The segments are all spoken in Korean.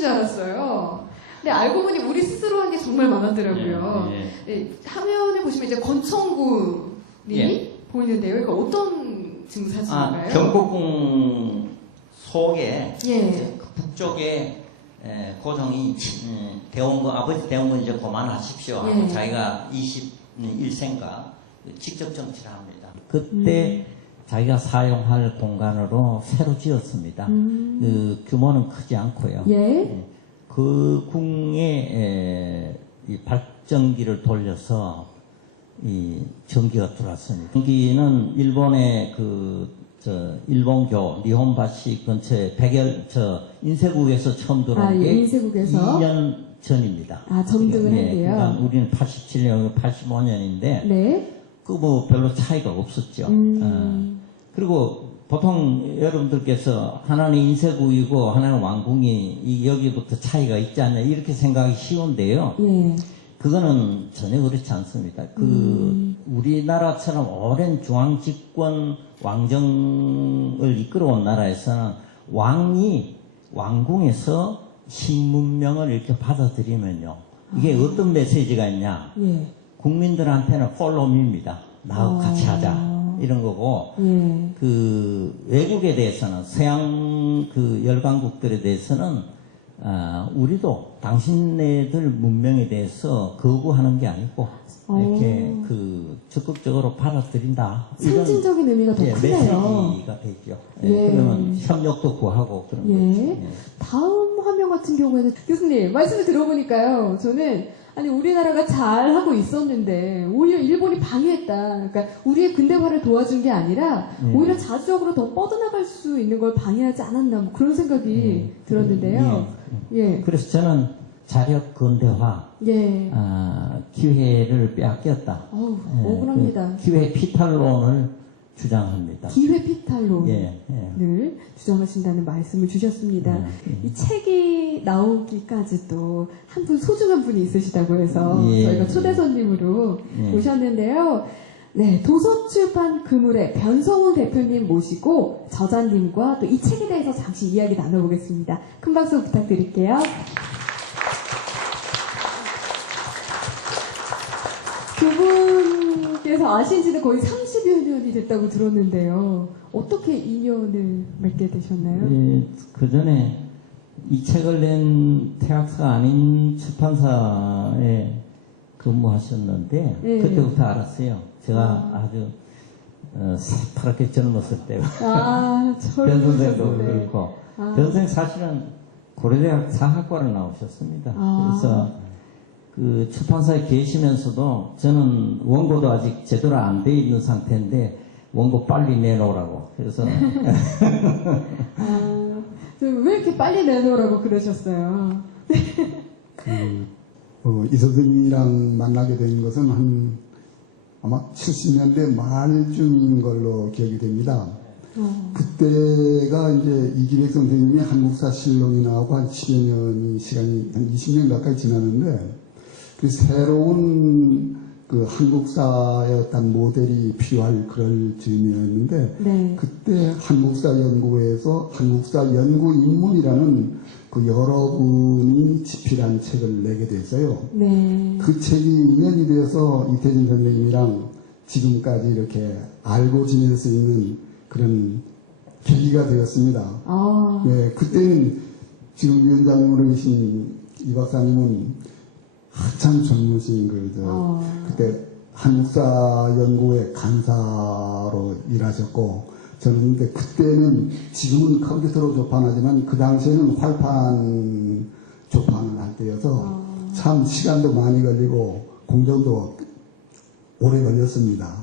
줄 알았어요. 근데 알고 보니 우리 스스로 한 게 정말 많았더라고요. 네, 화면에 보시면 이제 권총구님이 보이는데요. 이거 어떤 지금 사진인가요? 경복궁 속에 예. 그 북쪽에 고종이 대원군 아버지 대원군 이제 그만하십시오. 예. 자기가 21세인가 직접 정치를 합니다. 그때 자기가 사용할 공간으로 새로 지었습니다. 그 규모는 크지 않고요. 예. 그 궁에 이 발전기를 돌려서 이 전기가 들어왔습니다. 전기는 일본의 일본교 니혼바시 근처에 인쇄국에서 처음 들어온 게 인쇄국에서? 2년 전입니다. 점등을 했대요. 그러니까 우리는 87년, 85년인데 네. 그 뭐 별로 차이가 없었죠. 그리고 보통 여러분들께서 하나는 인쇄국이고 하나는 왕궁이 여기부터 차이가 있지 않냐 이렇게 생각이 쉬운데요. 예. 그거는 전혀 그렇지 않습니다. 우리나라처럼 오랜 중앙집권 왕정을 이끌어온 나라에서는 왕이 왕궁에서 신문명을 이렇게 받아들이면요. 이게 어떤 메시지가 있냐. 예. 국민들한테는 follow me입니다. 나하고 같이 하자. 이런 거고, 그 외국에 대해서는 서양 그 열강국들에 대해서는 우리도 당신네들 문명에 대해서 거부하는 게 아니고 이렇게 그 적극적으로 받아들인다. 상징적인 의미가 더 크네요. 메시지가 되죠. 그러면 협력도 구하고 그런 거죠. 다음 화면 같은 경우에는 교수님 말씀을 들어보니까요. 저는 아니 우리나라가 잘 하고 있었는데 오히려 일본이 방해했다. 그러니까 우리의 근대화를 도와준 게 아니라 오히려 자주적으로 더 뻗어나갈 수 있는 걸 방해하지 않았나 뭐 그런 생각이 들었는데요. 그래서 저는 자력 근대화 기회를 빼앗겼다. 억울합니다. 기회 피탈론을 주장합니다. 기회 피탈론을 주장하신다는 말씀을 주셨습니다. 이 책이 나오기까지 또 한 분 소중한 분이 있으시다고 해서 저희가 초대 손님으로 모셨는데요. 네, 도서출판 그물의 변성훈 대표님 모시고 저자님과 또 이 책에 대해서 잠시 이야기 나눠보겠습니다. 큰 박수 부탁드릴게요. 두 분께서 아신 지는 거의 30여 년이 됐다고 들었는데요. 어떻게 인연을 맺게 되셨나요? 그 전에 이 책을 낸 태학사가 아닌 출판사에 근무하셨는데 그때부터 알았어요. 제가 아주 새파랗게 젊었을 때고 변 선생도 그렇고 변 선생 사실은 고려대학 사학과를 나오셨습니다. 그래서 그 출판사에 계시면서도 저는 원고도 아직 제대로 안 돼 있는 상태인데 원고 빨리 내놓으라고 그래서 왜 이렇게 빨리 내놓으라고 그러셨어요? 이 선생님이랑 만나게 된 것은 아마 70년대 말쯤인 걸로 기억이 됩니다. 그때가 이제 이기백 선생님이 한국사 실론이 나오고 한 10여 년이 시간이 한 20년 가까이 지났는데 그 새로운 그 한국사의 어떤 모델이 필요할 그럴 즈음이었는데 그때 한국사 연구회에서 한국사 연구 인문이라는 그 여러분이 집필한 책을 내게 됐어요. 그 책이 인연이 되어서 이태진 선생님이랑 지금까지 이렇게 알고 지낼 수 있는 그런 계기가 되었습니다. 그때는 지금 위원장으로 계신 이 박사님은 한참 젊으신 그때 한국사 연구회 간사로 일하셨고 저는 근데 그때는 지금은 컴퓨터로 조판하지만 그 당시에는 활판 조판을 할 때여서 참 시간도 많이 걸리고 공정도 오래 걸렸습니다.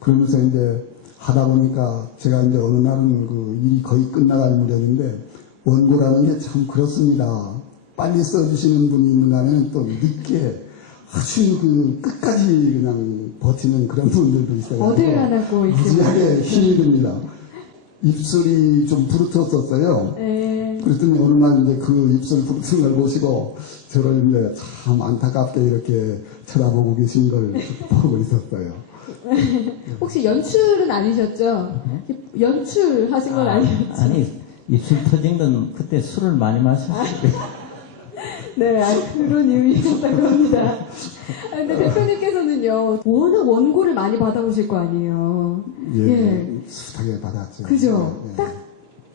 그러면서 이제 하다 보니까 제가 이제 어느 날은 그 일이 거의 끝나갈 무렵인데 원고라는 게 참 그렇습니다. 빨리 써주시는 분이 있는가는 또 늦게 아주 그 끝까지 그냥 버티는 그런 분들도 있어요. 어딜 하라고 무지하게 힘이 듭니다. 입술이 좀 부르텄었어요. 그랬더니 어느 날 이제 그 입술 부르트는 걸 보시고 저를 이제 참 안타깝게 이렇게 쳐다보고 계신 걸 보고 있었어요. 혹시 연출은 아니셨죠? 연출하신 건 아니었죠? 아니 입술 터진 건 그때 술을 많이 마셨어요. 네, 그런 이유였다고 합니다. 근데 대표님께서는요, 워낙 원고를 많이 받아오실 거 아니에요. 예. 숱하게 받았죠. 그죠? 예. 딱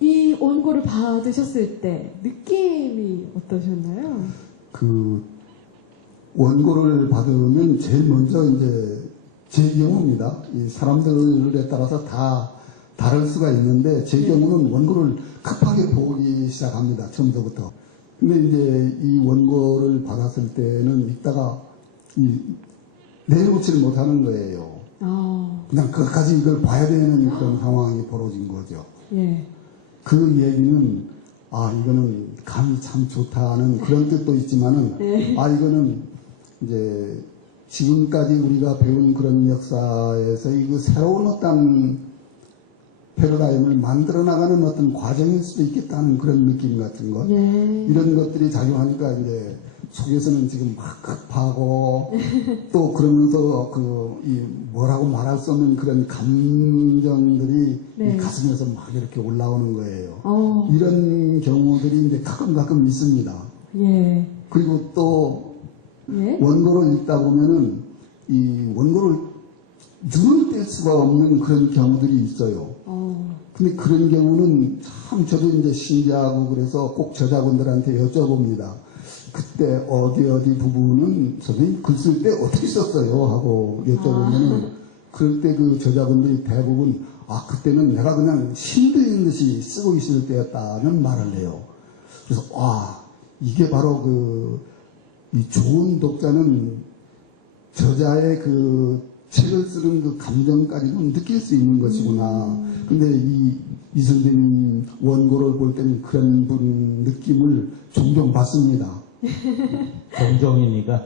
이 원고를 받으셨을 때 느낌이 어떠셨나요? 그 원고를 받으면 제일 먼저 이제 제 경우입니다. 이 사람들에 따라서 다 다를 수가 있는데 제 경우는 원고를 급하게 보기 시작합니다. 처음부터. 근데 이제 이 원고를 받았을 때는 읽다가 내려놓지를 못하는 거예요. 그냥 끝까지 이걸 봐야 되는 그런 상황이 벌어진 거죠. 예. 그 얘기는 이거는 감이 참 좋다는 그런 뜻도 있지만은 네. 이거는 이제 지금까지 우리가 배운 그런 역사에서 이 새로운 어떤 패러다임을 만들어 나가는 어떤 과정일 수도 있겠다는 그런 느낌 같은 것. 예. 이런 것들이 작용하니까 이제 속에서는 지금 막 급하고 또 그러면서 뭐라고 말할 수 없는 그런 감정들이 네. 이 가슴에서 막 이렇게 올라오는 거예요. 이런 경우들이 이제 가끔 있습니다. 예. 그리고 또 예? 원고를 읽다 보면은 이 원고를 눈을 뗄 수가 없는 그런 경우들이 있어요. 근데 그런 경우는 참 저도 이제 신기하고 그래서 꼭 저자분들한테 여쭤봅니다. 그때 어디 부분은 선생님 글 쓸 때 어떻게 썼어요? 하고 여쭤보면은 그럴 때 그 저자분들이 대부분 그때는 내가 그냥 힘든 듯이 쓰고 있을 때였다는 말을 해요. 그래서 이게 바로 이 좋은 독자는 저자의 그 책을 쓰는 그 감정까지도 느낄 수 있는 것이구나. 근데 이 선생님 원고를 볼 때는 그런 분 느낌을 종종 받습니다. 종종이니까.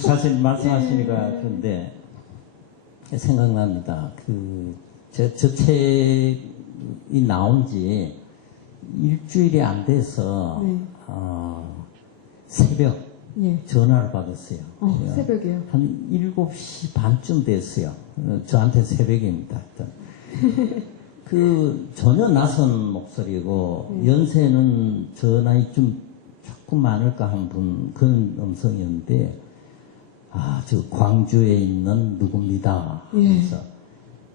사실 말씀하시니까 그런데 생각납니다. 저 책이 나온 지 일주일이 안 돼서 네. 새벽 예. 전화를 받았어요. 새벽이요? 한 7시 반쯤 됐어요. 저한테 새벽입니다. 전혀 낯선 목소리고, 연세는 저 나이쯤 조금 많을까 한 분, 그런 음성이었는데, 저 광주에 있는 누굽니다. 그래서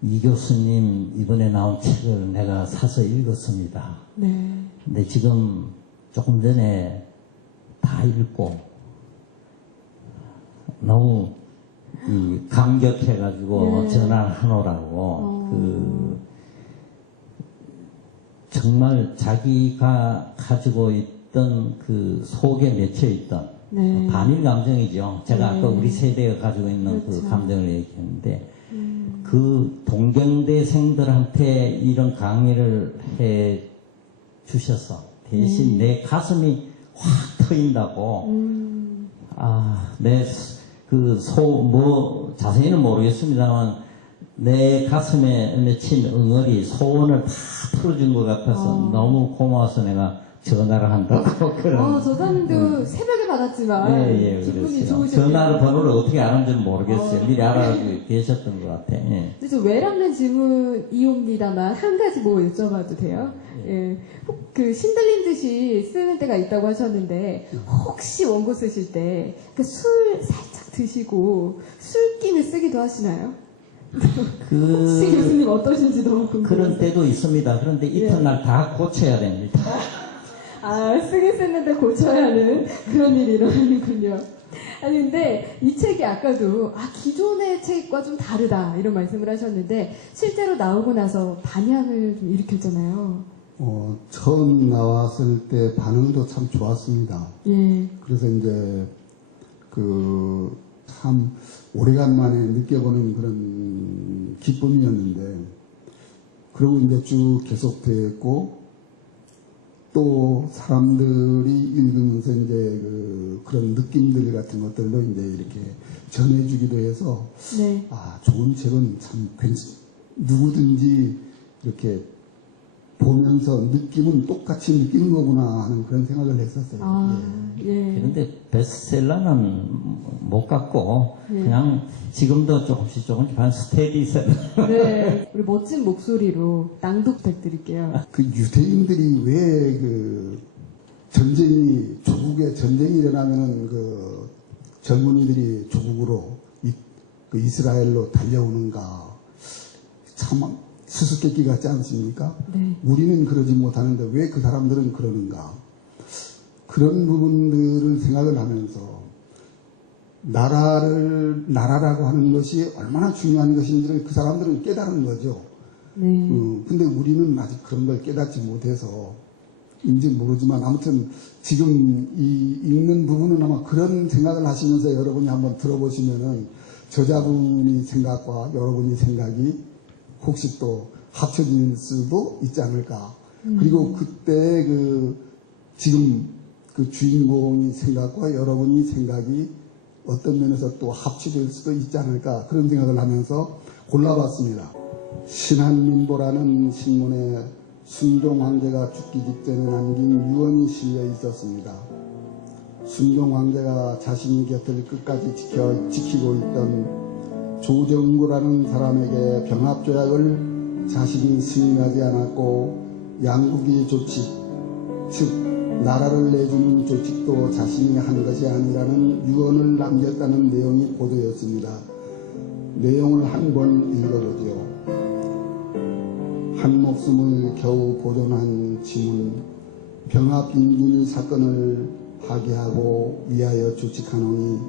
이 교수님 이번에 나온 책을 내가 사서 읽었습니다. 네. 근데 지금 조금 전에 다 읽고, 너무 감격해가지고 전화를 하노라고 정말 자기가 가지고 있던 그 속에 맺혀있던 반일 감정이죠. 제가 아까 우리 세대가 가지고 있는 그렇죠. 그 감정을 얘기했는데 그 동경대생들한테 이런 강의를 해 주셔서 대신 내 가슴이 확 트인다고 자세히는 모르겠습니다만, 내 가슴에 맺힌 응어리, 소원을 다 풀어준 것 같아서 너무 고마워서 내가 전화를 한다고. 저자님도 새벽에 받았지만, 기분이 그랬어요. 좋으셨어요. 전화를 번호를 어떻게 알았는지는 모르겠어요. 미리 알아가지고 계셨던 것 같아. 그래서 외람된 질문이옵니다만, 한 가지 여쭤봐도 돼요? 그 신들린 듯이 쓰는 때가 있다고 하셨는데, 혹시 원고 쓰실 때, 술 살짝 드시고, 술김에 쓰기도 하시나요? 혹시 교수님 어떠신지 너무 궁금해요. 그런 때도 있습니다. 그런데 이튿날 다 고쳐야 됩니다. 쓰긴 썼는데 고쳐야 하는 그런 일이 일어나는군요. 근데 이 책이 아까도 기존의 책과 좀 다르다 이런 말씀을 하셨는데 실제로 나오고 나서 반향을 좀 일으켰잖아요. 처음 나왔을 때 반응도 참 좋았습니다. 그래서 이제 참 오래간만에 느껴보는 그런 기쁨이었는데, 그리고 이제 쭉 계속됐고, 또 사람들이 읽으면서 이제 그런 느낌들 같은 것들도 이제 이렇게 전해주기도 해서, 좋은 책은 참 누구든지 이렇게 보면서 느낌은 똑같이 느끼는 거구나 하는 그런 생각을 했었어요. 아, 예. 그런데 베스트셀러는 못 갖고 그냥 지금도 조금씩 반 스테디셀러. 네. 우리 멋진 목소리로 낭독 부탁드릴게요. 그 유대인들이 왜 그 전쟁이 조국에 전쟁이 일어나면은 그 젊은이들이 조국으로 그 이스라엘로 달려오는가 참 수수께끼 같지 않습니까? 네. 우리는 그러지 못하는데 왜 그 사람들은 그러는가? 그런 부분들을 생각을 하면서 나라라고 하는 것이 얼마나 중요한 것인지를 그 사람들은 깨달은 거죠. 네. 근데 우리는 아직 그런 걸 깨닫지 못해서 인지 모르지만 아무튼 지금 이 읽는 부분은 아마 그런 생각을 하시면서 여러분이 한번 들어보시면은 저자분이 생각과 여러분이 생각이 혹시 또 합쳐질 수도 있지 않을까. 그리고 그때 지금 그 주인공이 생각과 여러분이 생각이 어떤 면에서 또 합쳐질 수도 있지 않을까. 그런 생각을 하면서 골라봤습니다. 신한민보라는 신문에 순종 황제가 죽기 직전에 남긴 유언이 실려 있었습니다. 순종 황제가 자신의 곁을 끝까지 지키고 있던 조정구라는 사람에게 병합조약을 자신이 승인하지 않았고 양국의 조칙, 즉 나라를 내주는 조칙도 자신이 한 것이 아니라는 유언을 남겼다는 내용이 보도였습니다. 내용을 한번 읽어보죠. 한 목숨을 겨우 보존한 짐은 병합인준이 사건을 파기하고 위하여 조칙하노니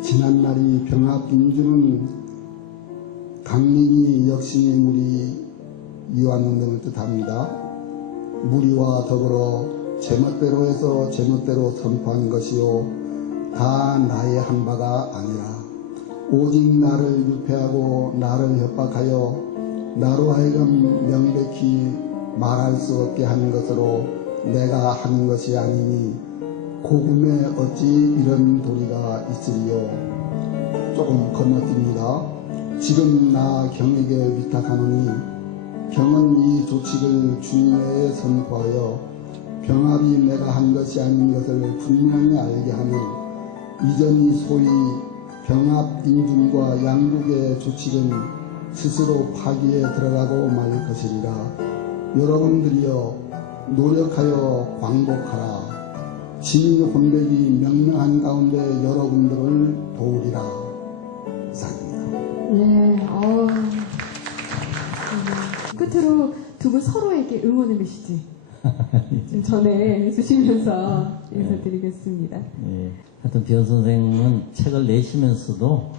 지난날이 병합인준은 강림이 역신의 무리 이완원 등을 뜻합니다. 무리와 더불어 제멋대로 해서 제멋대로 선포한 것이요 다 나의 한 바가 아니라 오직 나를 유폐하고 나를 협박하여 나로 하여금 명백히 말할 수 없게 한 것으로 내가 한 것이 아니니 고금에 어찌 이런 도리가 있으리요. 조금 건너뜁니다. 지금 나 경에게 위탁하노니 경은 이 조칙을 주님에 선포하여 병합이 내가 한 것이 아닌 것을 분명히 알게 하니 이전이 소위 병합 인준과 양국의 조칙은 스스로 파기에 들어가고 말 것이리라. 여러분들이여 노력하여 광복하라. 진위 혼백이 명명한 가운데 여러분들을 도우리라. 이상입니다. 네. 끝으로 두 분 서로에게 응원의 메시지 좀 전해 주시면서 인사드리겠습니다. 예. 하여튼 비원 선생님은 책을 내시면서도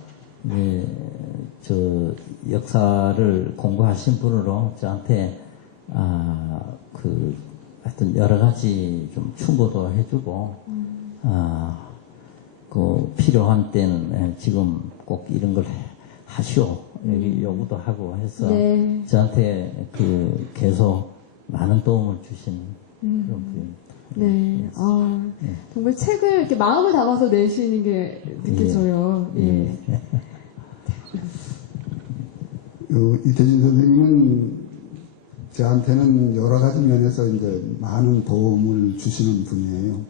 저 역사를 공부하신 분으로 저한테 하여튼 여러 가지 좀 충고도 해주고 그 필요한 때는 지금 꼭 이런 걸 하시오 여기 요구도 하고 해서 네. 저한테 계속 많은 도움을 주신 그런 분입니다. 네. 정말 책을 이렇게 마음을 담아서 내시는 게 느껴져요. 예. 이태진 선생님은 저한테는 여러 가지 면에서 이제 많은 도움을 주시는 분이에요.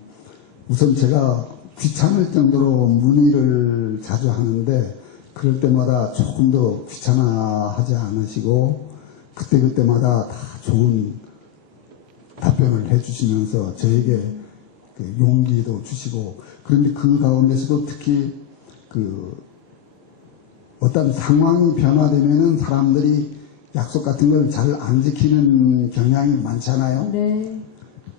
우선 제가 귀찮을 정도로 문의를 자주 하는데 그럴 때마다 조금 더 귀찮아하지 않으시고 그때마다 다 좋은 답변을 해주시면서 저에게 용기도 주시고 그런데 그 가운데서도 특히 어떤 상황이 변화되면은 사람들이 약속 같은 걸 잘 안 지키는 경향이 많잖아요. 네.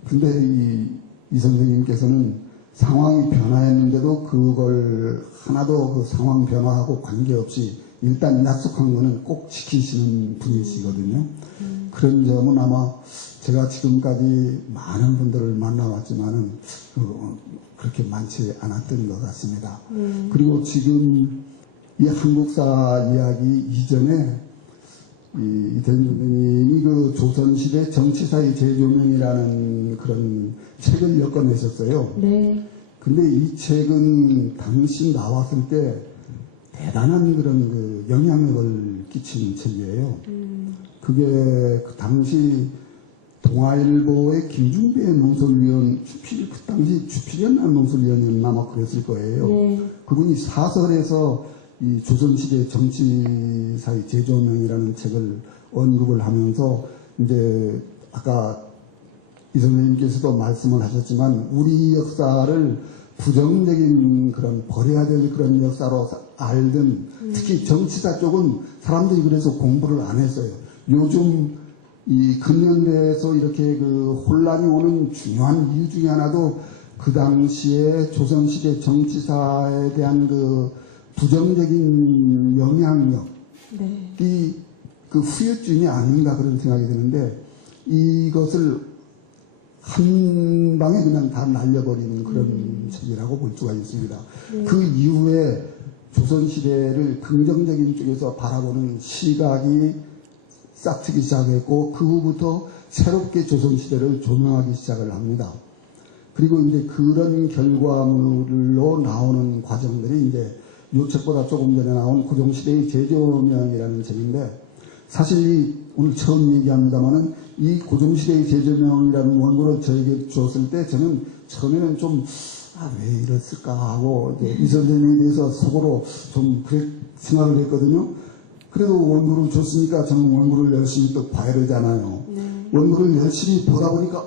근데 이 선생님께서는 상황이 변화했는데도 그걸 하나도 그 상황 변화하고 관계없이 일단 약속한 거는 꼭 지키시는 분이시거든요. 그런 점은 아마 제가 지금까지 많은 분들을 만나왔지만은 그렇게 많지 않았던 것 같습니다. 그리고 지금 이 한국사 이야기 이전에 이태준 선생님이 그 조선시대 정치사의 재조명이라는 그런 책을 엮어내셨어요. 네. 근데 이 책은 당시 나왔을 때 대단한 그런 영향력을 끼친 책이에요. 그게 그 당시 동아일보의 김중배 논설위원, 그 당시 주필이었나 논설위원이었나 아마 그랬을 거예요. 그분이 사설에서 이 조선시대 정치사의 재조명이라는 책을 언급을 하면서 이제 아까 이 선생님께서도 말씀을 하셨지만 우리 역사를 부정적인 그런 버려야 될 그런 역사로 알던 특히 정치사 쪽은 사람들이 그래서 공부를 안 했어요. 요즘 이 근현대에서 이렇게 그 혼란이 오는 중요한 이유 중에 하나도 그 당시에 조선시대 정치사에 대한 그 부정적인 영향력이 그 후유증이 아닌가 그런 생각이 드는데 이것을 한 방에 그냥 다 날려버리는 그런 책이라고 볼 수가 있습니다. 그 이후에 조선시대를 긍정적인 쪽에서 바라보는 시각이 싹트기 시작했고 그 후부터 새롭게 조선시대를 조명하기 시작을 합니다. 그리고 이제 그런 결과물로 나오는 과정들이 이제 요 책보다 조금 전에 나온 고종시대의 재조명이라는 책인데 사실 오늘 처음 얘기합니다만은 이 고종시대의 재조명이라는 원고를 저에게 줬을 때 저는 처음에는 좀 왜 이랬을까 하고 이제 이 선생님에 대해서 속으로 좀 그렇게 생각을 했거든요. 그래도 원고를 줬으니까 저는 원고를 열심히 또 봐야 되잖아요. 원고를 열심히 보다 보니까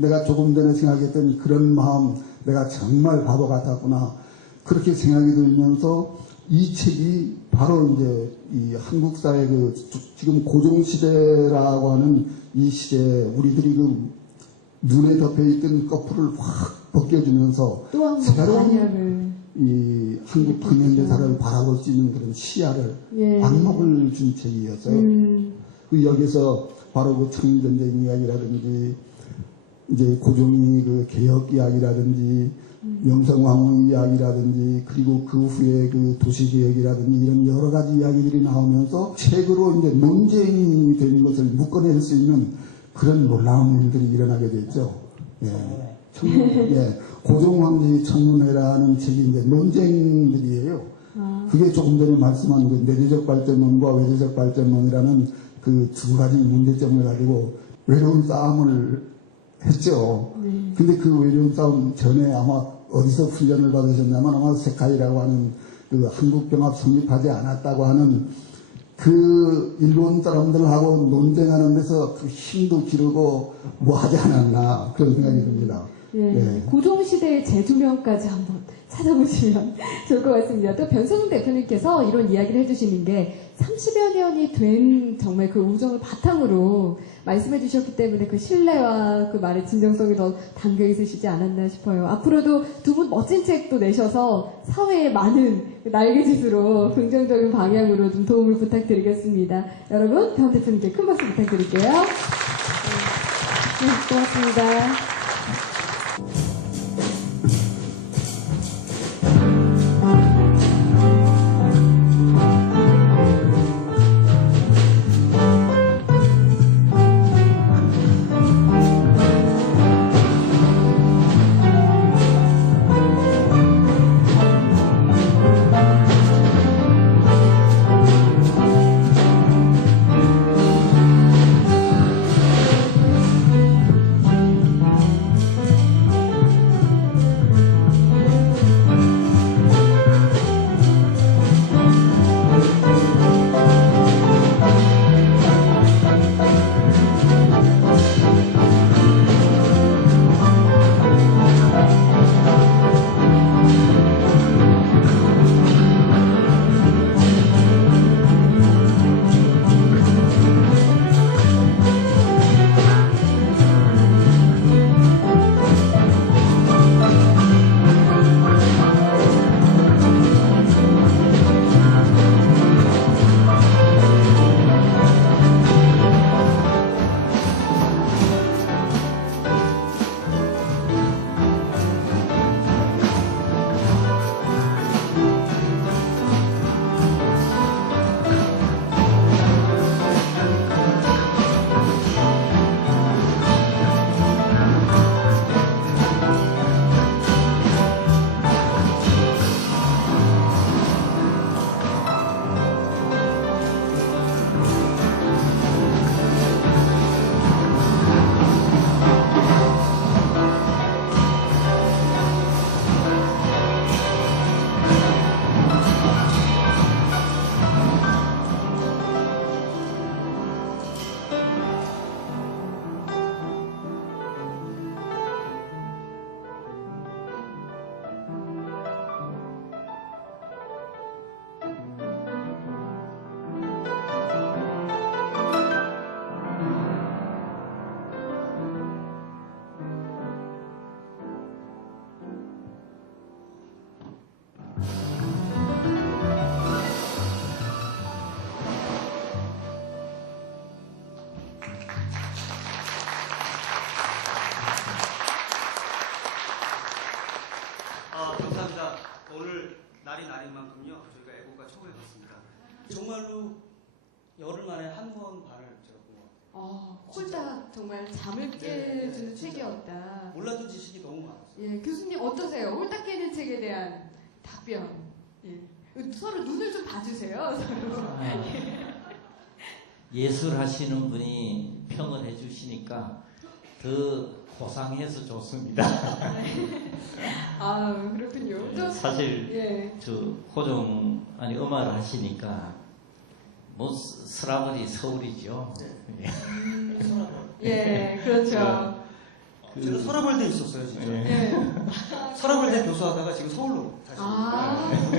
내가 조금 전에 생각했던 그런 마음 내가 정말 바보 같았구나 그렇게 생각이 들면서 이 책이 바로 이제 이 한국사의 그 지금 고종시대라고 하는 이 시대에 우리들이 그 눈에 덮여있던 거풀을 확 벗겨주면서 새로운 이 한국 근현대사를 바라볼 수 있는 그런 시야를 안목을 준 책이었어요. 그 여기서 바로 그 청일전쟁 이야기라든지 이제 고종이 그 개혁 이야기라든지 명성황후 이야기라든지 그리고 그 후에 그 도시개혁이라든지 이런 여러 가지 이야기들이 나오면서 책으로 이제 논쟁이 되는 것을 묶어낼 수 있는 그런 놀라운 일들이 일어나게 됐죠. 고종황제의 청문회라는 책이 이제 논쟁들이에요. 그게 조금 전에 말씀한 그 내재적 발전론과 외재적 발전론이라는 그 두 가지 문제점을 가지고 외로운 싸움을 했죠. 근데 그 외로운 싸움 전에 아마 어디서 훈련을 받으셨냐면 아마 세카이라고 하는 그 한국병합 성립하지 않았다고 하는 그 일본 사람들하고 논쟁하는 데서 그 힘도 기르고 뭐 하지 않았나 그런 생각이 듭니다. 고종시대의 재조명까지 한번 찾아보시면 좋을 것 같습니다. 또 변성훈 대표님께서 이런 이야기를 해주시는 게 30여 년이 된 정말 그 우정을 바탕으로 말씀해 주셨기 때문에 그 신뢰와 그 말의 진정성이 더 담겨 있으시지 않았나 싶어요. 앞으로도 두 분 멋진 책도 내셔서 사회에 많은 날개짓으로 긍정적인 방향으로 좀 도움을 부탁드리겠습니다. 여러분, 변 대표님께 큰 박수 부탁드릴게요. 고맙습니다. 정말로 열흘 만에 한 번 반을 제가 본 것 같아요. 홀딱 정말 잠을 깨주는 책이었다. 몰랐던 지식이 너무 많았어요. 예, 교수님 어떠세요? 홀딱 깨는 책에 대한 답변. 예. 서로 눈을 좀 봐주세요. 서로. 예술 하시는 분이 평을 해주시니까 더 고상해서 좋습니다. 아, 그렇군요. 또, 사실 예. 저 호종 아니 음악을 하시니까 뭐 스라버리 서울이죠. 예, 그렇죠. 제가 서라벌대에 있었어요, 진짜. 예. 서라벌대 교수하다가 지금 서울로 다시.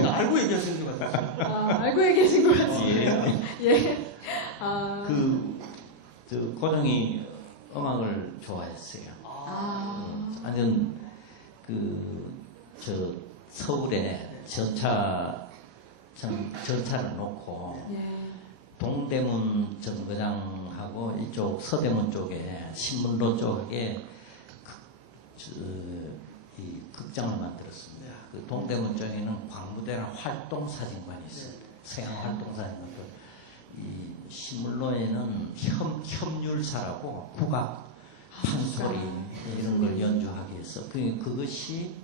알고 얘기하시는 것 같아요. 알고 계신 것 같아요. 예. 저 호종이 음악을 좋아했어요. 완전 저 서울에 전차를 놓고 동대문 정거장하고 이쪽 서대문 쪽에 신문로 쪽에 이 극장을 만들었습니다. 그 동대문 쪽에는 광무대랑 활동사진관이 있어요. 서양 활동사진관. 이 신문로에는 협률사라고 국악, 판소리 이런 걸 연주하기 위해서 그것이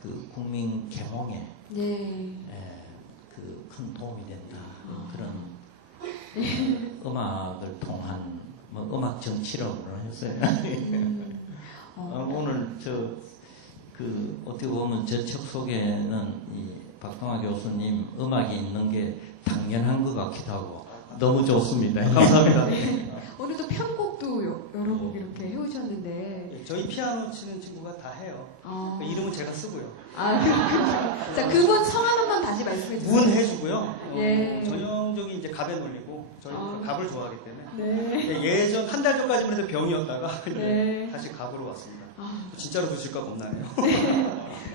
그 국민 계몽에 그 큰 도움이 된다. 그런 음악을 통한 뭐 음악 정치라고 했어요. 오늘 어떻게 보면 저 책 속에는 이 박동화 교수님 음악이 있는 게 당연한 것 같기도 하고 너무 좋습니다. 감사합니다. 오늘도 편곡도 여러 곡 이렇게 해오셨는데. 예, 저희 피아노 치는 친구가 다 해요. 그 이름은 제가 쓰고요. 그렇군요. 자, 그분 성함 한번 다시 말씀해 주세요. 문 해주고요. 예. 전형적인 이제 갑에 놀리고 저희 갑을 좋아하기 때문에 네. 예전 한 달 전까지만 해도 병이었다가 네. 다시 갑으로 왔습니다. 진짜로 드실까 겁나네요.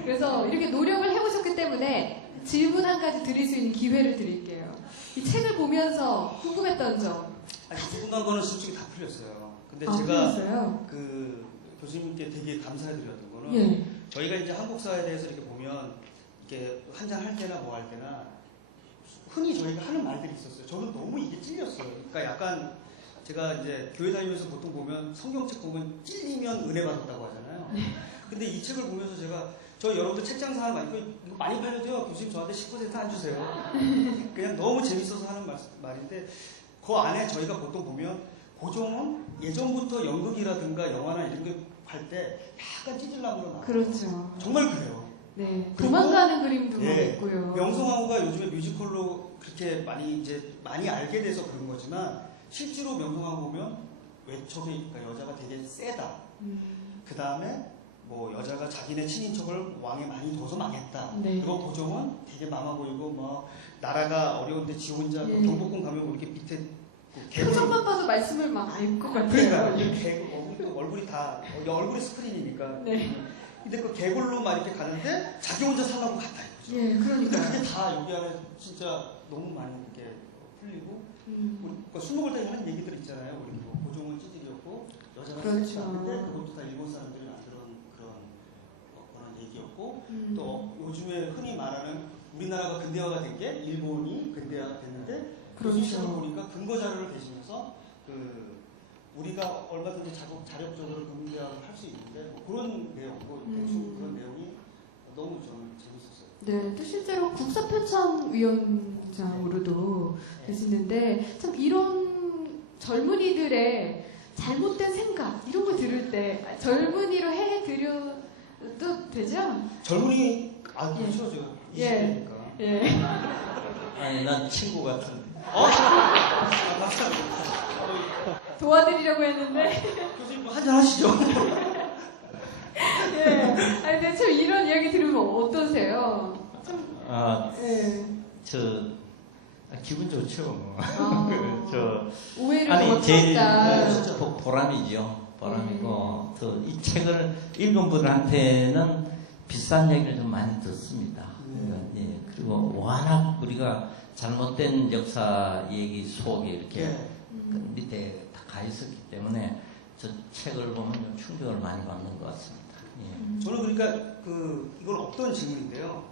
그래서 이렇게 노력을 해오셨기 때문에 질문 한 가지 드릴 수 있는 기회를 드릴게요. 이 책을 보면서 궁금했던 점. 궁금한 거는 솔직히 다 풀렸어요. 근데 제가 풀렸어요? 그 교수님께 되게 감사해드렸던 거는 저희가 이제 한국 사회에 대해서 이렇게 보면 이렇게 한잔 할 때나 뭐 할 때나 흔히 저희가 하는 말들이 있었어요. 저는 너무 이게 찔렸어요. 그러니까 약간 제가 이제 교회 다니면서 보통 보면 성경책 보면 찔리면 은혜 받았다고 하잖아요. 근데 이 책을 보면서 저 여러분들 책장 사항 이거 많이 팔려도요. 교수님 저한테 10% 안 주세요. 그냥 너무 재밌어서 하는 말인데 그 안에 저희가 보통 보면 고종은 예전부터 연극이라든가 영화나 이런 거 할 때 약간 찌질남으로 나와요. 그렇죠. 정말 그래요. 네. 도망가는 그림도 있고요. 명성황후가 요즘에 뮤지컬로 그렇게 많이 알게 돼서 그런 거지만 실제로 명성황후 보면 외척이 그러니까 여자가 되게 세다. 그 다음에 뭐 여자가 자기네 친인척을 왕에 많이 둬서 망했다. 그리고 고종은 되게 mam아 보이고 뭐 나라가 어려운데 지 혼자 경복궁 가면 이렇게 밑에 표정만 봐도 말씀을 막 알 것 같아요. 그러니까 얼굴이 다 얼굴이 스크린이니까. 근데 그 개굴로 막 이렇게 가는데 자기 혼자 살라고 갔다 이거죠. 예, 그러니까. 그게 다 여기 안에 진짜 너무 많이 이렇게 풀리고 우리 술 먹을 때 하는 얘기들 있잖아요. 우리 뭐 고종은 찌질이었고 여자가 섹시한데 그것도 다 일본 사람들이 만들어 그런 얘기였고 또 요즘에 흔히 말하는 우리나라가 근대화가 된 게 일본이 근대화가 됐는데 그 시간을 보니까 근거 자료를 대시면서 우리가 얼마든지 자력적으로 근대화를 할 수 있는데 뭐 그런 내용, 대충 그런 내용이 너무 저는 재밌었어요. 네, 또 실제로 국사편찬위원장으로도 계시는데 참 이런 젊은이들의 잘못된 생각 이런 거 들을 때 젊은이로 해드려도 되죠? 젊은이 그렇죠, 제가 20대니까. 예. 아니 난 친구 같은데. 도와드리려고 했는데. 교수님 한잔 하시죠. 예. 아니 근데 참 이런 이야기 들으면 어떠세요? 기분 좋죠. 오해를 거쳤다. 제일 보람이죠. 보람이고 이 책을 읽은 분한테는 비싼 얘기를 좀 많이 듣습니다. 그리고 워낙 우리가 잘못된 역사 얘기 속에 이렇게 그 밑에 다 가 있었기 때문에 저 책을 보면 좀 충격을 많이 받는 것 같습니다. 저는 그러니까 이건 없던 질문인데요.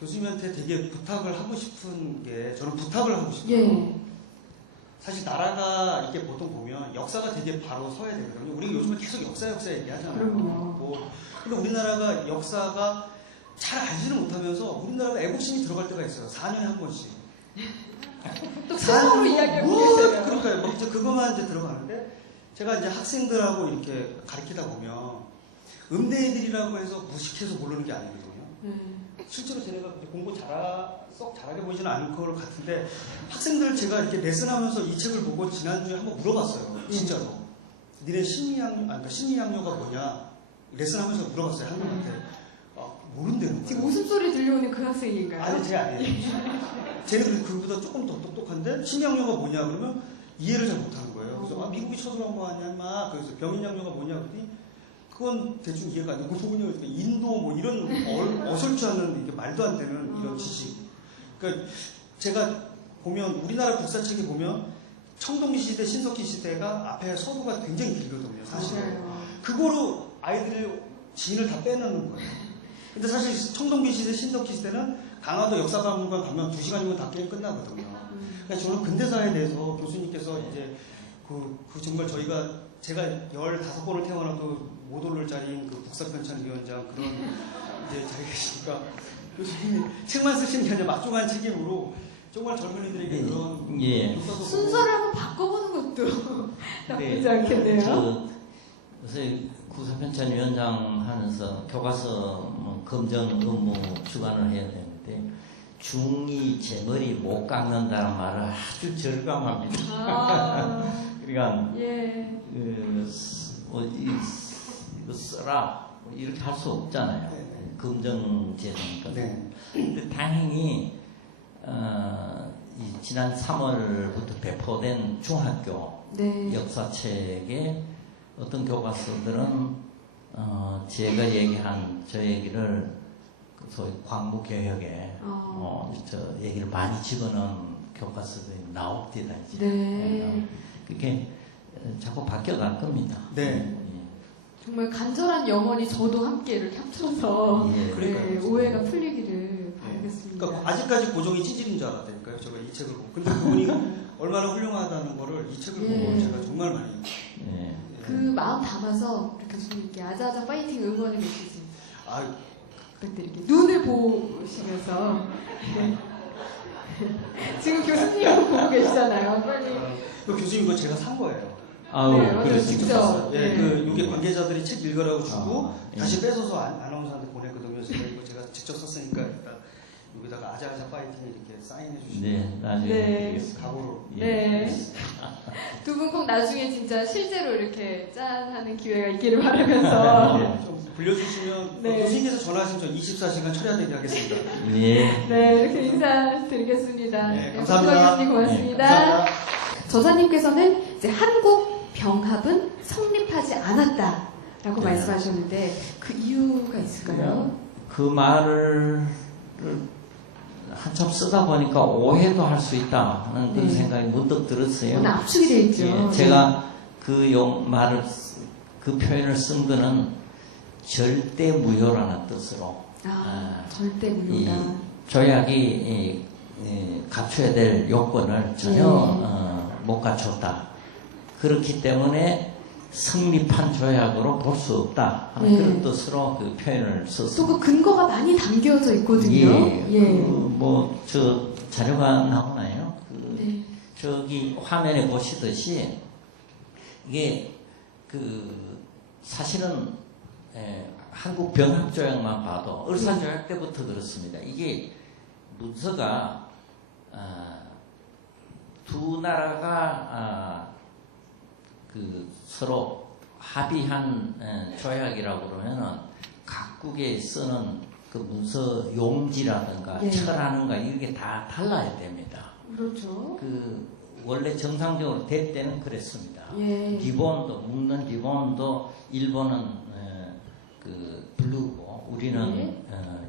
교수님한테 되게 부탁을 하고 싶은 게 저는 부탁을 하고 싶어요. 예. 사실 나라가 이렇게 보통 보면 역사가 되게 바로 서야 되거든요. 우리가 요즘에 계속 역사 얘기하잖아요. 그럼요. 근데 우리나라가 역사가 잘 알지는 못하면서 우리나라가 애국심이 들어갈 때가 있어요. 4년에 한 번씩. 또 새로운 이야기하고 계세요. 그러니까요. 뭐 이제 그것만 이제 들어가는데 제가 이제 학생들하고 이렇게 가르치다 보면 음대애들이라고 해서 무식해서 모르는 게 아니거든요. 실제로 제가 공부 썩 잘하게 보이지는 않을 것 같은데 학생들 제가 이렇게 레슨하면서 이 책을 보고 지난주에 한번 물어봤어요. 진짜로. 니네 심리학료가 뭐냐? 레슨하면서 물어봤어요. 한명한테. 모른다는 거예요. 지금 웃음소리 들려오는 그 학생인가요? 아니, 제 아니에요. 쟤는 그보다 조금 더 똑똑한데 심리학료가 뭐냐 그러면 이해를 잘 못하는 거예요. 그래서 미국이 쳐들어온 거 아니야, 인마. 그래서 병인양료가 뭐냐 그랬더니 그건 대충 이해가 안 되고 뭐냐 인도 뭐 이런 어설지 않은 이렇게 말도 안 되는 이런 지식. 그러니까 제가 보면 우리나라 국사책에 보면 청동기 시대, 신석기 시대가 앞에 서부가 굉장히 길거든요. 사실 그거로 아이들이 지인을 다 빼놓는 거예요. 근데 사실 청동기 시대, 신석기 시대는 강화도 역사박물관 가면 2시간이면 다 게임 끝나거든요. 그러니까 저는 근대사에 대해서 교수님께서 이제 그 정말 제가 15번을 태어나도 못 오를 자리인 그 국사편찬위원장 그런 이제 자리에 계시니까 교수님이 책만 쓰시는 게 아니라 막중한 책임으로 정말 젊은이들에게 그런 순서를 한번 바꿔보는 것도 나쁘지 않겠네요. 요새 국사편찬위원장 하면서 교과서 검정 업무 주관을 해야 되는데 중2 제 머리 못 깎는다는 말을 아주 절감합니다. 그러니까 이거 써라 이렇게 할 수 없잖아요. 검정제도니까. 근데 다행히 지난 3월부터 배포된 중학교 역사책에 어떤 교과서들은 제가 얘기한 저 얘기를 소위 광무개혁에 저 얘기를 많이 집어넣은 교과서들이 나옵니다. 이제. 그렇게 자꾸 바뀌어갈 겁니다. 정말 간절한 영혼이 저도 함께 이렇게 합쳐서 오해가 풀리기를 바라겠습니다. 그러니까 아직까지 고종이 찌질인 줄 알았다니까요. 제가 이 책을 보고. 근데 그분이 얼마나 훌륭하다는 거를 이 책을 보고 제가 정말 많이 그 마음 담아서 우리 교수님께 아자아자 파이팅 응원을 해주세요. 부탁드릴게요. 눈을 보시면서 지금 교수님을 보고 계시잖아요. 빨리. 그 교수님 이거 제가 산 거예요. 맞아요. 직접. 이게 관계자들이 책 읽으라고 주고 다시 뺏어서 아나운서한테 보냈거든요. 제가 직접 썼으니까 일단 여기다가 아자아자 파이팅 이렇게 사인해 주시면 나중에 각오로. 두 분 꼭 나중에 진짜 실제로 이렇게 짠하는 기회가 있기를 바라면서 좀 불려주시면 교수님께서 전화하시면 저 24시간 철야되게 하겠습니다. 이렇게 인사드리겠습니다. 감사합니다. 교수님 고맙습니다. 감사합니다. 저자님께서는 이제 한국 병합은 성립하지 않았다라고 말씀하셨는데 그 이유가 있을까요? 그 말을 한참 쓰다 보니까 오해도 할 수 있다 하는 그런 생각이 문득 들었어요. 압축이 되어 있죠. 제가 그 표현을 쓴 거는 절대무효라는 뜻으로. 절대무효다. 조약이 갖춰야 될 요건을 전혀 못 갖췄다. 그렇기 때문에 성립한 조약으로 볼 수 없다 하는 그런 뜻으로 그 표현을 썼습니다. 또 그 근거가 많이 담겨져 있거든요. 저 자료가 나오나요? 저기 화면에 보시듯이 이게 사실은 한국 병합조약만 봐도 을사조약 때부터 그렇습니다. 이게 문서가 두 나라가 서로 합의한 조약이라고 그러면은 각국에 쓰는 그 문서 용지라든가 철하는가 이게 다 달라야 됩니다. 그렇죠. 원래 정상적으로 될 때는 그랬습니다. 리본도 묶는 리본도 일본은 블루고 우리는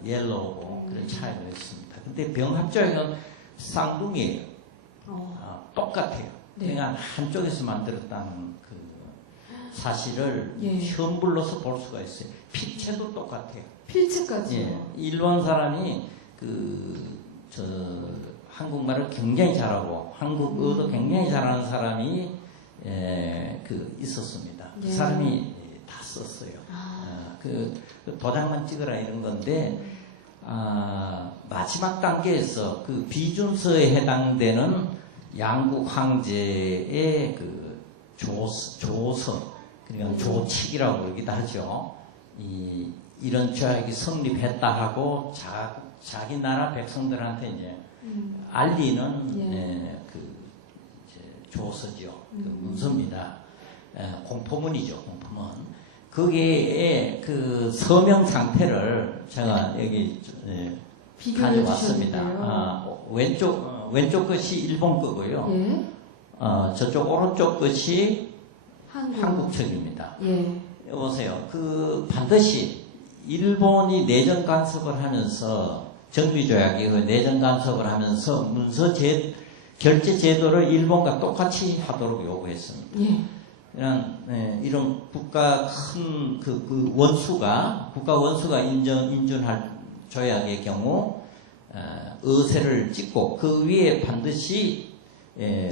옐로우고 그런 차이가 있습니다. 근데 병합조약은 쌍둥이에요. 똑같아요. 그러니까 한쪽에서 만들었다는 그 사실을 현물로서 볼 수가 있어요. 필체도 똑같아요. 필체까지. 일본 사람이 한국말을 굉장히 잘하고 한국어도 굉장히 잘하는 사람이 있었습니다. 그 예. 사람이 다 썼어요. 그 도장만 찍으라 이런 건데 마지막 단계에서 그 비준서에 해당되는 양국 황제의 그 조서 그러니까 조칙이라고 그러기도 하죠. 이런 조약이 성립했다 하고 자기 나라 백성들한테 이제 알리는 조서죠. 그 문서입니다. 공포문이죠. 공포문. 거기에 그 서명 상태를 제가 여기 가져왔습니다. 왼쪽 것이 일본 거고요. 예. 저쪽 오른쪽 것이 한국 책입니다. 예. 여보세요. 반드시 일본이 내정 간섭을 하면서 정비조약이 내정 간섭을 하면서 문서 결제 제도를 일본과 똑같이 하도록 요구했습니다. 예. 이런 국가 큰 국가 원수가 인준할 조약의 경우 의세를 찍고 그 위에 반드시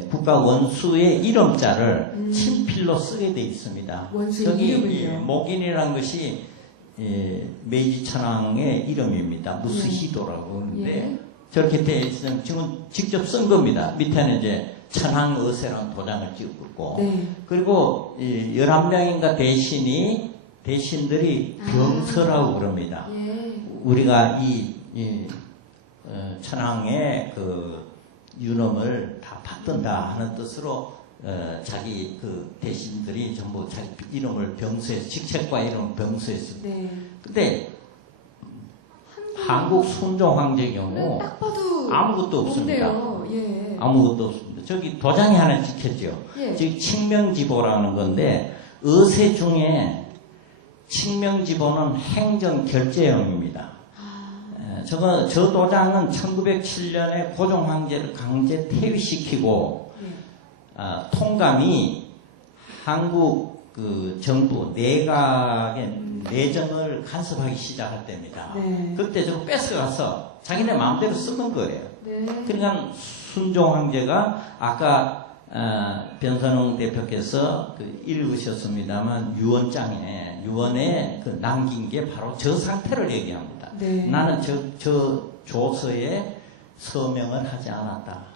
국가 원수의 이름자를 친필로 쓰게 돼 있습니다. 원수의 이름을요? 목인이라는 것이 메이지 천황의 이름입니다. 무스히도라고 하는데 예. 저렇게 돼 있으면 지금 직접 쓴 겁니다. 밑에는 이제 천황의세라는 도장을 찍고 네. 그리고 11명인가 대신들이 병서라고 그럽니다. 예. 우리가 천황의 유념을 다 받든다 하는 뜻으로 자기 대신들이 전부 자기 이름을 병서에 직책과 이름을 병서했습니다. 네. 근데 한국 순종 황제 경우 딱 봐도 아무것도 없습니다. 없네요. 예. 아무것도 없습니다. 저기 도장이 하나 찍혔죠. 예. 즉 칙명지보라는 건데 의세 중에 칙명지보는 행정결제형입니다. 저 도장은 1907년에 고종 황제를 강제 퇴위시키고 통감이 한국 정부 내각의 내정을 간섭하기 시작할 때입니다. 네. 그때 저거 뺏어가서 자기네 마음대로 쓰는 거예요. 네. 그러니까 순종 황제가 아까 변선홍 대표께서 읽으셨습니다만 유언에 남긴 게 바로 저 상태를 얘기합니다. 네. 나는 저 조서에 서명을 하지 않았다.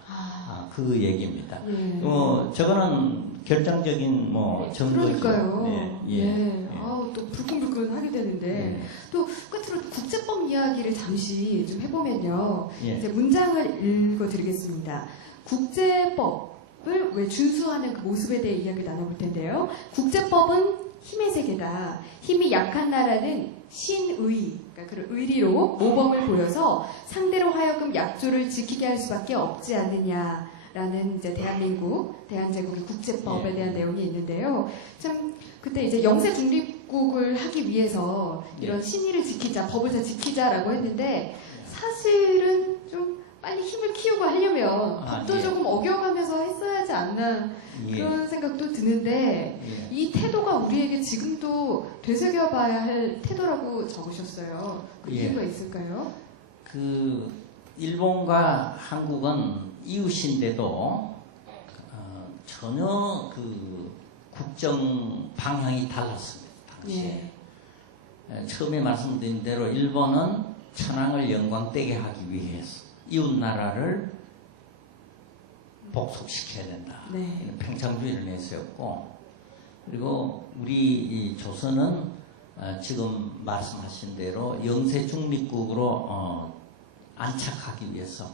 그 얘기입니다. 예. 저거는 결정적인 증거죠. 그러니까요. 예. 또 불끈불끈 하게 되는데 또 끝으로 국제법 이야기를 잠시 좀 해보면요. 예. 이제 문장을 읽어드리겠습니다. 국제법을 왜 준수하는 그 모습에 대해 이야기를 나눠볼 텐데요. 국제법은 힘의 세계다. 힘이 약한 나라는 신의, 그러니까 그런 의리로 모범을 보여서 상대로 하여금 약조를 지키게 할 수밖에 없지 않느냐라는 이제 대한제국의 국제법에 대한 내용이 있는데요. 참 그때 이제 영세 중립국을 하기 위해서 이런 신의를 지키자, 법을 다 지키자라고 했는데 사실은 좀 빨리 힘을 키우고 하려면 법도 조금 어겨가면서 했어야 하지 않나 그런 생각도 드는데 이 태도가 우리에게 지금도 되새겨봐야 할 태도라고 적으셨어요. 그 이유가 있을까요? 일본과 한국은 이웃인데도 전혀 국정 방향이 달랐습니다. 당시에. 처음에 말씀드린 대로 일본은 천황을 영광되게 하기 위해서 이웃 나라를 복속시켜야 된다. 이런 팽창주의를 내세웠고, 그리고 우리 이 조선은 지금 말씀하신 대로 영세 중립국으로 안착하기 위해서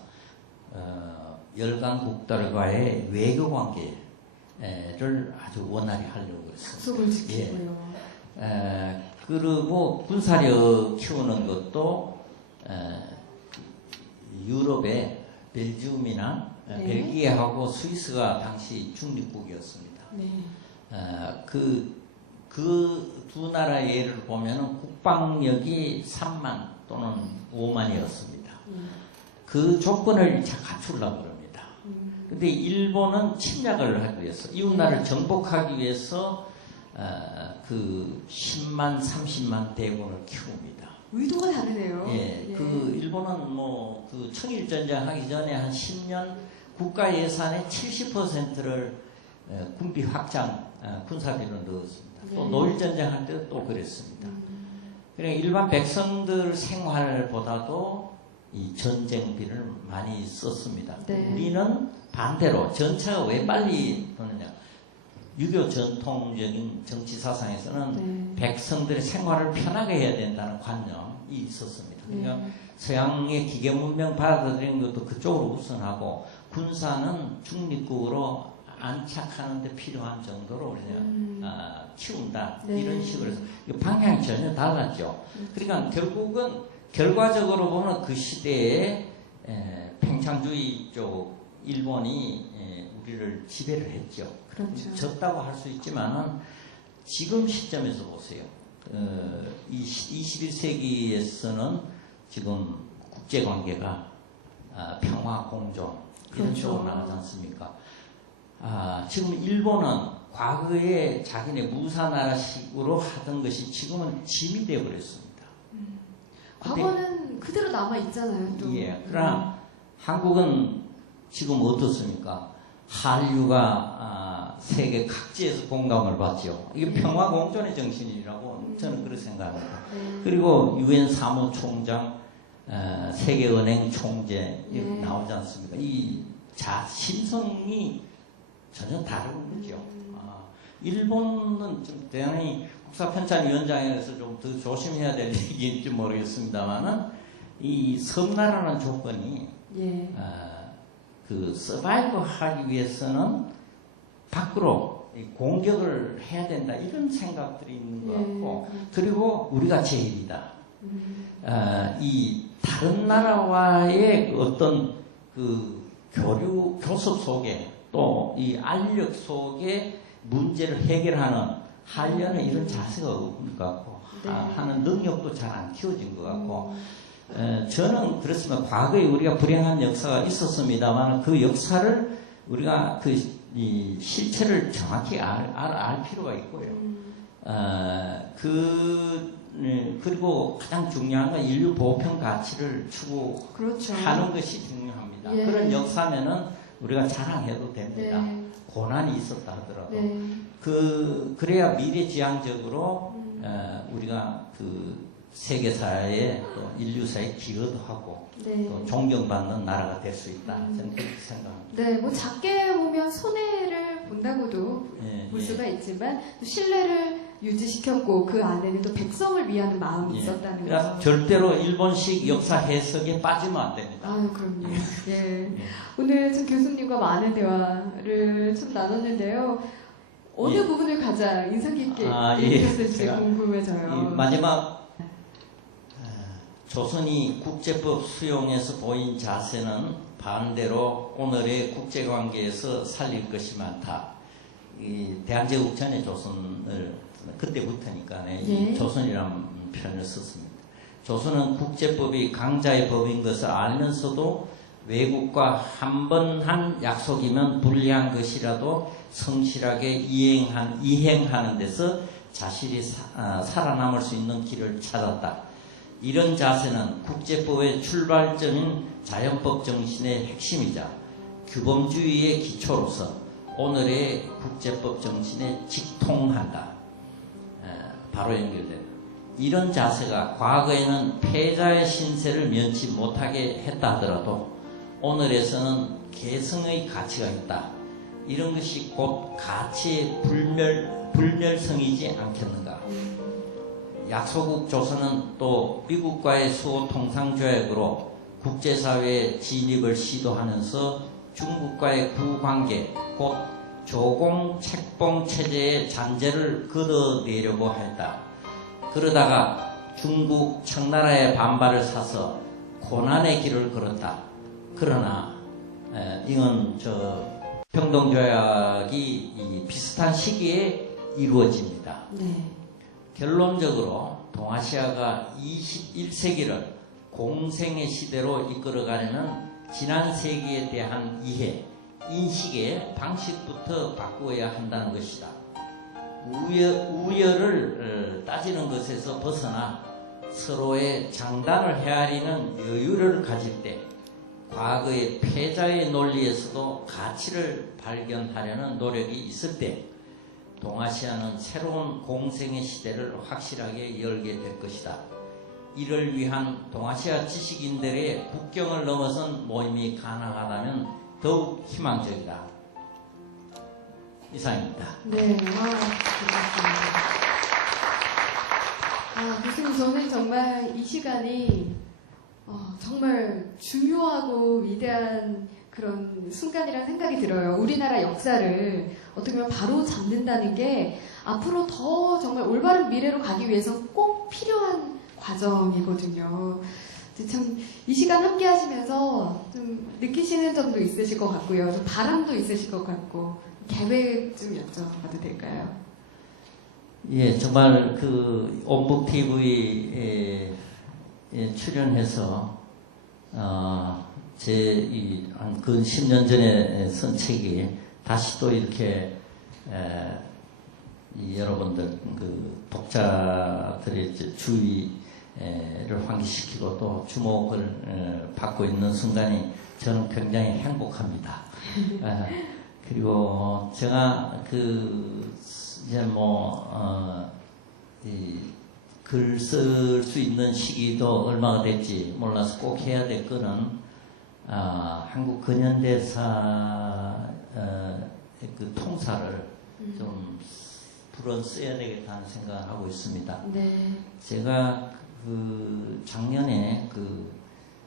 열강국들과의 외교 관계를 아주 원활히 하려고 했습니다. 약속을 지키고요. 그리고 군사력 키우는 것도 유럽의 벨기움이나 벨기에하고 스위스가 당시 중립국이었습니다. 그 두 나라 예를 보면 국방력이 3만 또는 5만이었습니다. 그 조건을 갖추려고 그럽니다. 근데 일본은 침략을 하기 위해서 이웃나라를 정복하기 위해서 10만, 30만 대군을 키웁니다. 의도가 다르네요. 예, 그 일본은 뭐 그 청일전쟁 하기 전에 한 10년 국가 예산의 70%를 군비 확장 군사비로 넣었습니다. 또 노일전쟁 할 때도 또 그랬습니다. 그러니까 일반 백성들 생활보다도 이 전쟁비를 많이 썼습니다. 우리는 반대로 전차가 왜 빨리 도느냐. 6.25 전통적인 정치 사상에서는 백성들의 생활을 편하게 해야 된다는 관념이 있었습니다. 그러니까 서양의 기계 문명 받아들이는 것도 그쪽으로 우선하고 군사는 중립국으로 안착하는 데 필요한 정도로 우리가 키운다. 이런 식으로 해서 방향이 전혀 달랐죠. 그러니까 결국은 결과적으로 보면 그 시대에 팽창주의 쪽 일본이 우리를 지배를 했죠. 그렇죠. 졌다고 할 수 있지만은 지금 시점에서 보세요. 21세기에서는 지금 국제관계가 평화 공존 이런 쪽으로 나가지 않습니까? 지금 일본은 과거에 자기네 무사나라식으로 하던 것이 지금은 짐이 되어버렸습니다. 과거는 그대로 남아 있잖아요. 또. 예. 그러나 한국은 지금 어떻습니까? 한류가 세계 각지에서 공감을 받죠. 이게 평화 공존의 정신이라고 저는 그렇게 생각합니다. 그리고 유엔 사무총장, 세계은행 총재 이렇게 나오지 않습니까? 이 심성이 전혀 다른 거죠. 일본은 좀 대단히 국사편찬위원장에서 좀 더 조심해야 될 얘기인지 모르겠습니다만은 이 섬나라는 조건이 그 서바이브 하기 위해서는 밖으로 공격을 해야 된다 이런 생각들이 있는 것 같고 그리고 우리가 제일이다. 이 다른 나라와의 어떤 그 교섭 속에 또 이 알력 속에 문제를 하려는 이런 자세가 없는 것 같고 하는 능력도 잘 안 키워진 것 같고 저는 그렇습니다. 과거에 우리가 불행한 역사가 있었습니다만 그 역사를 우리가 이 실체를 정확히 알 필요가 있고요. 그리고 가장 중요한 건 인류 보편 가치를 추구하는 것이 중요합니다. 그런 역사면은 우리가 자랑해도 됩니다. 고난이 있었다 하더라도 그래야 미래지향적으로 우리가 그 세계사에 또 인류사에 기여도 하고 또 존경받는 나라가 될 수 있다. 저는 그렇게 생각합니다. 네, 뭐 작게 보면 손해를 본다고도 볼 수가 있지만 신뢰를 유지시켰고 그 안에는 또 백성을 위하는 마음이 있었다는 그래서 거. 절대로 일본식 역사 해석에 빠지면 안 됩니다. 아유, 그럼요. 예. 오늘 참 교수님과 많은 대화를 좀 나눴는데요. 어느 부분을 가장 인상 깊게 읽으셨을지 궁금해져요. 마지막 조선이 국제법 수용에서 보인 자세는 반대로 오늘의 국제관계에서 살릴 것이 많다. 이 대한제국 전에 조선을 그때부터니까 이 조선이라는 표현을 썼습니다. 조선은 국제법이 강자의 법인 것을 알면서도 외국과 한 번 한 약속이면 불리한 것이라도 성실하게 이행하는 데서 자신이 살아남을 수 있는 길을 찾았다. 이런 자세는 국제법의 출발점인 자연법 정신의 핵심이자 규범주의의 기초로서 오늘의 국제법 정신에 직통한다. 바로 연결된다. 이런 자세가 과거에는 패자의 신세를 면치 못하게 했다 하더라도 오늘에서는 개성의 가치가 있다. 이런 것이 곧 가치의 불멸성이지 않겠는가. 약소국 조선은 또 미국과의 수호 통상조약으로 국제사회에 진입을 시도하면서 중국과의 구관계, 곧 조공 책봉 체제의 잔재를 걷어내려고 했다. 그러다가 중국 청나라의 반발을 사서 고난의 길을 걸었다. 그러나 이건 평동조약이 비슷한 시기에 이루어집니다. 결론적으로 동아시아가 21세기를 공생의 시대로 이끌어가려면 지난 세기에 대한 이해, 인식의 방식부터 바꾸어야 한다는 것이다. 우열을 따지는 것에서 벗어나 서로의 장단을 헤아리는 여유를 가질 때, 과거의 패자의 논리에서도 가치를 발견하려는 노력이 있을 때, 동아시아는 새로운 공생의 시대를 확실하게 열게 될 것이다. 이를 위한 동아시아 지식인들의 국경을 넘어선 모임이 가능하다면 더욱 희망적이다. 이상입니다. 네, 교수님, 저는 정말 이 시간이 정말 중요하고 위대한 그런 순간이라는 생각이 들어요. 우리나라 역사를 어떻게 보면 바로 잡는다는 게 앞으로 더 정말 올바른 미래로 가기 위해서 꼭 필요한 과정이거든요. 참 이 시간 함께 하시면서 좀 느끼시는 점도 있으실 것 같고요. 좀 바람도 있으실 것 같고, 계획 좀 여쭤봐도 될까요? 예, 정말 그 온북 TV에 출연해서 제 한 10년 전에 쓴 책이 다시 또 이렇게 여러분들 그 독자들의 주의를 환기시키고 또 주목을 받고 있는 순간이 저는 굉장히 행복합니다. 그리고 제가 이제 글 쓸 수 있는 시기도 얼마가 됐지 몰라서 꼭 해야 될 거는 한국 근현대사 그 통사를 좀 불어 써야 되겠다는 생각을 하고 있습니다. 네. 제가 작년에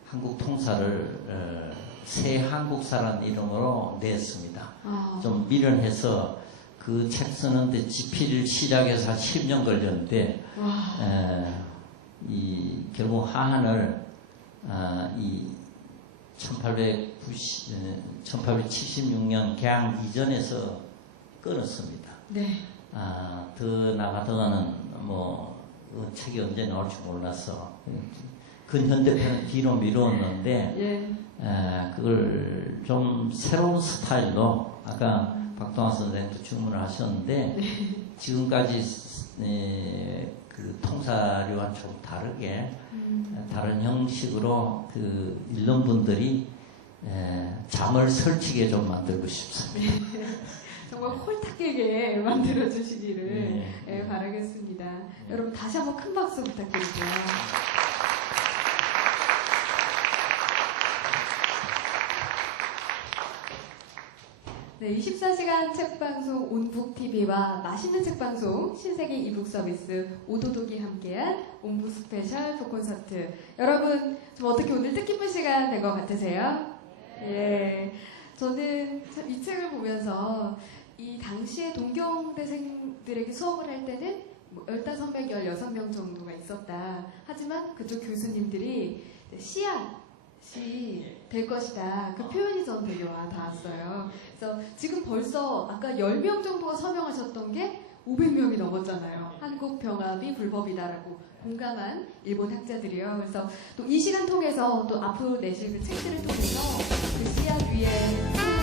한국 통사를 새 한국사라는 이름으로 냈습니다. 좀 미련해서 그 책 쓰는데 집필 시작해서 한 10년 걸렸는데 결국 하한을 1876년 개항 이전에서 끊었습니다. 네. 더 나가다가는 책이 언제 나올지 몰라서 근현대편은 뒤로 미루었는데 그걸 좀 새로운 스타일로 아까 박동환 선생님도 주문을 하셨는데 지금까지 그 통사료와는 좀 다르게 다른 형식으로 읽는 분들이 잠을 설치게 좀 만들고 싶습니다. 정말 홀딱 깨게 만들어 주시기를 바라겠습니다. 여러분 다시 한번 큰 박수 부탁드릴게요. 네, 24시간 책방송 온북TV와 맛있는 책방송 신세계 이북 서비스 오도독이 함께한 온북 스페셜 북콘서트. 여러분 좀 어떻게 오늘 뜻깊은 시간 된 것 같으세요? 예. 저는 참 이 책을 보면서 이 당시에 동경대생들에게 수업을 할 때는 15명, 16명 정도가 있었다. 하지만 그쪽 교수님들이 씨앗이 될 것이다. 그 표현이 저는 되게 와 닿았어요. 그래서 지금 벌써 아까 10명 정도가 서명하셨던 게 500명이 넘었잖아요. 한국 병합이 불법이다라고 공감한 일본 학자들이요. 그래서 또 이 시간 통해서 또 앞으로 내실 그 책들을 통해서 그 씨앗 위에